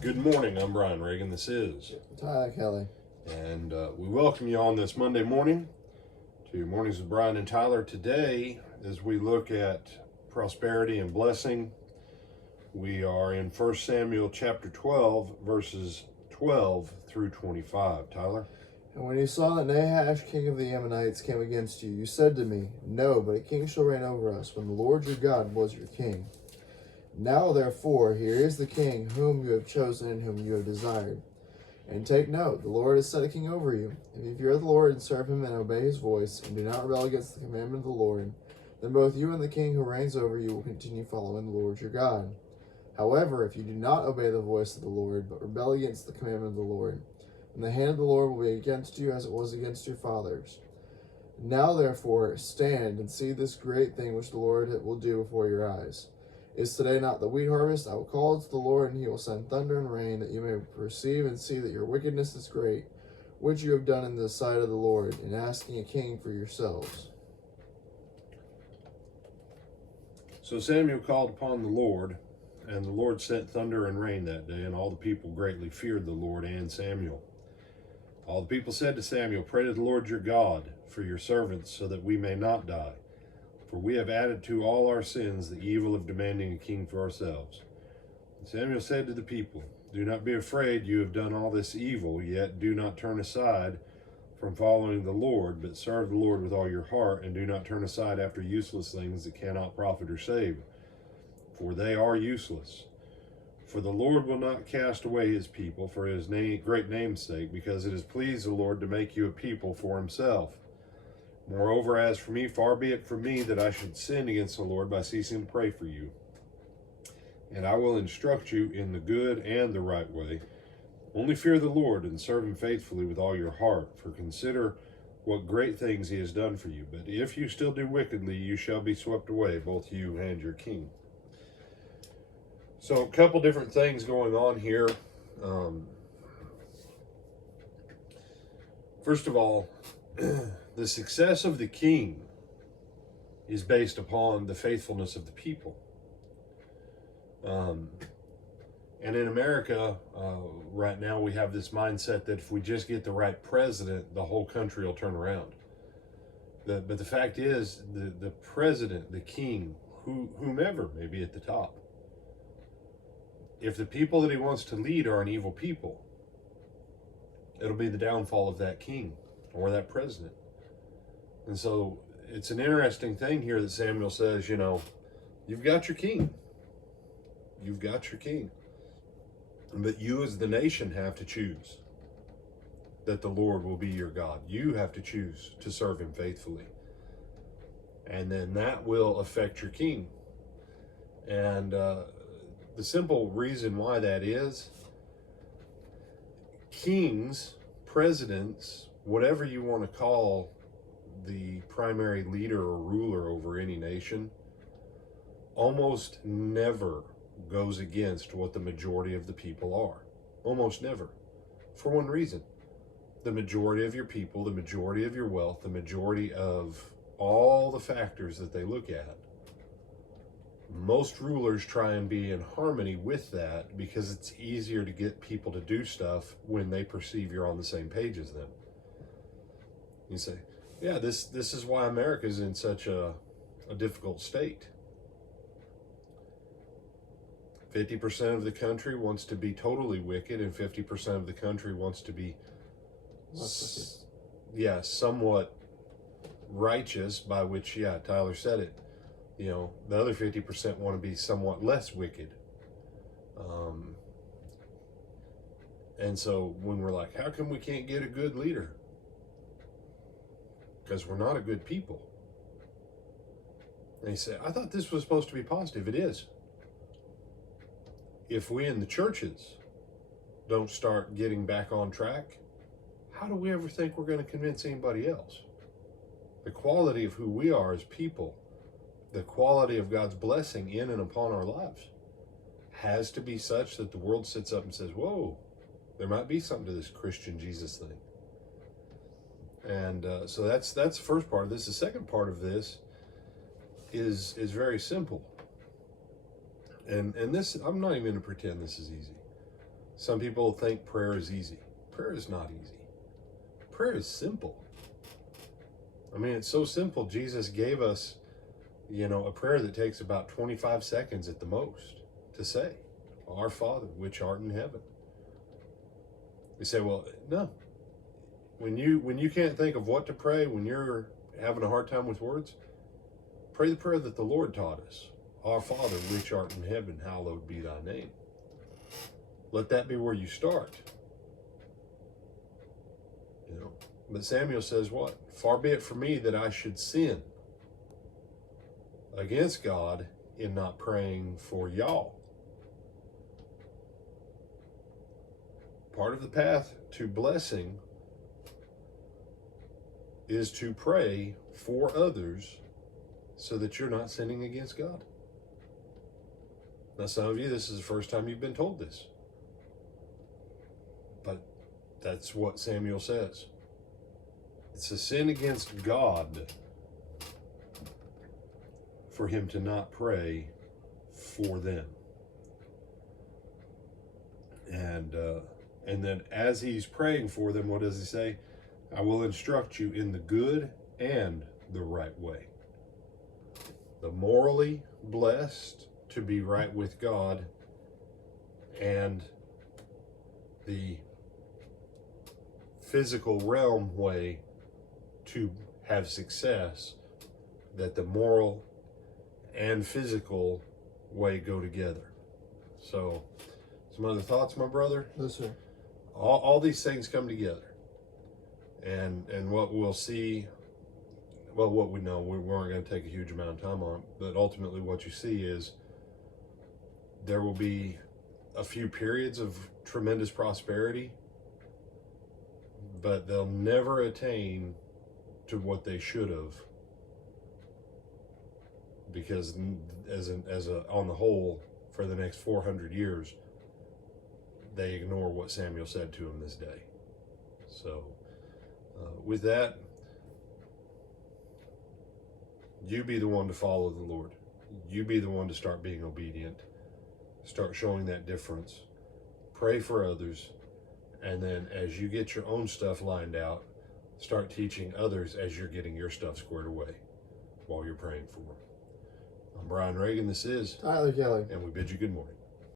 Good morning, I'm Brian Reagan, this is Tyler Kelly. And we welcome you on this Monday morning to Mornings with Brian and Tyler. Today, as we look at prosperity and blessing, we are in 1 Samuel chapter 12, verses 12 through 25. Tyler? And when you saw that Nahash, king of the Ammonites, came against you, you said to me, No, but a king shall reign over us, when the Lord your God was your king. Now therefore, here is the king whom you have chosen and whom you have desired. And take note, the Lord has set a king over you. If you fear the Lord and serve him and obey his voice, and do not rebel against the commandment of the Lord, then both you and the king who reigns over you will continue following the Lord your God. However, if you do not obey the voice of the Lord, but rebel against the commandment of the Lord, then the hand of the Lord will be against you as it was against your fathers. Now therefore, stand and see this great thing which the Lord will do before your eyes. Is today not the wheat harvest? I will call to the Lord, and he will send thunder and rain, that you may perceive and see that your wickedness is great, which you have done in the sight of the Lord, in asking a king for yourselves. So Samuel called upon the Lord, and the Lord sent thunder and rain that day, and all the people greatly feared the Lord and Samuel. All the people said to Samuel, Pray to the Lord your God for your servants, so that we may not die. For we have added to all our sins the evil of demanding a king for ourselves. And Samuel said to the people, Do not be afraid, you have done all this evil, yet do not turn aside from following the Lord, but serve the Lord with all your heart, and do not turn aside after useless things that cannot profit or save, for they are useless. For the Lord will not cast away his people for his great name's sake, because it has pleased the Lord to make you a people for himself. Moreover, as for me, far be it from me that I should sin against the Lord by ceasing to pray for you. And I will instruct you in the good and the right way. Only fear the Lord and serve him faithfully with all your heart, for consider what great things he has done for you. But if you still do wickedly, you shall be swept away, both you and your king. So a couple different things going on here. First of all, the success of the king is based upon the faithfulness of the people. And in America, right now, we have this mindset that if we just get the right president, the whole country will turn around. But the fact is, the president, the king, whomever may be at the top, if the people that he wants to lead are an evil people, it'll be the downfall of that king or that president. And so it's an interesting thing here that Samuel says, you've got your king. You've got your king. But you as the nation have to choose that the Lord will be your God. You have to choose to serve him faithfully. And then that will affect your king. And the simple reason why that is, kings, presidents, whatever you want to call the primary leader or ruler over any nation, almost never goes against what the majority of the people are. Almost never. For one reason. The majority of your people, the majority of your wealth, the majority of all the factors that they look at, most rulers try and be in harmony with that because it's easier to get people to do stuff when they perceive you're on the same page as them. You say, yeah, this is why America's in such a difficult state. 50% of the country wants to be totally wicked, and 50% of the country wants to be somewhat righteous, by which, Tyler said it. The other 50% want to be somewhat less wicked. And so when we're like, how come we can't get a good leader? Because we're not a good people. And he said, I thought this was supposed to be positive. It is. If we in the churches don't start getting back on track, how do we ever think we're going to convince anybody else? The quality of who we are as people, the quality of God's blessing in and upon our lives, has to be such that the world sits up and says, whoa, there might be something to this Christian Jesus thing. And so that's the first part of this. The second part of this is very simple. And this, I'm not even going to pretend this is easy. Some people think prayer is easy. Prayer is not easy. Prayer is simple. I mean, it's so simple. Jesus gave us, a prayer that takes about 25 seconds at the most to say, Our Father, which art in heaven. You say, well, no. When you can't think of what to pray, when you're having a hard time with words, pray the prayer that the Lord taught us. Our Father, which art in heaven, hallowed be thy name. Let that be where you start. But Samuel says what? Far be it from me that I should sin against God in not praying for y'all. Part of the path to blessing is to pray for others so that you're not sinning against God. Now, some of you, this is the first time you've been told this. But that's what Samuel says. It's a sin against God for him to not pray for them. And then as he's praying for them, what does he say? I will instruct you in the good and the right way. The morally blessed to be right with God, and the physical realm way to have success, that the moral and physical way go together. So, some other thoughts, my brother? Yes, sir. All these things come together. And what we'll see, well, what we know, we aren't going to take a huge amount of time on it, but ultimately what you see is there will be a few periods of tremendous prosperity, but they'll never attain to what they should have, because on the whole, for the next 400 years, they ignore what Samuel said to him this day. So, with that, you be the one to follow the Lord. You be the one to start being obedient. Start showing that difference. Pray for others. And then as you get your own stuff lined out, start teaching others as you're getting your stuff squared away while you're praying for them. I'm Brian Reagan. This is Tyler Kelly. And we bid you good morning.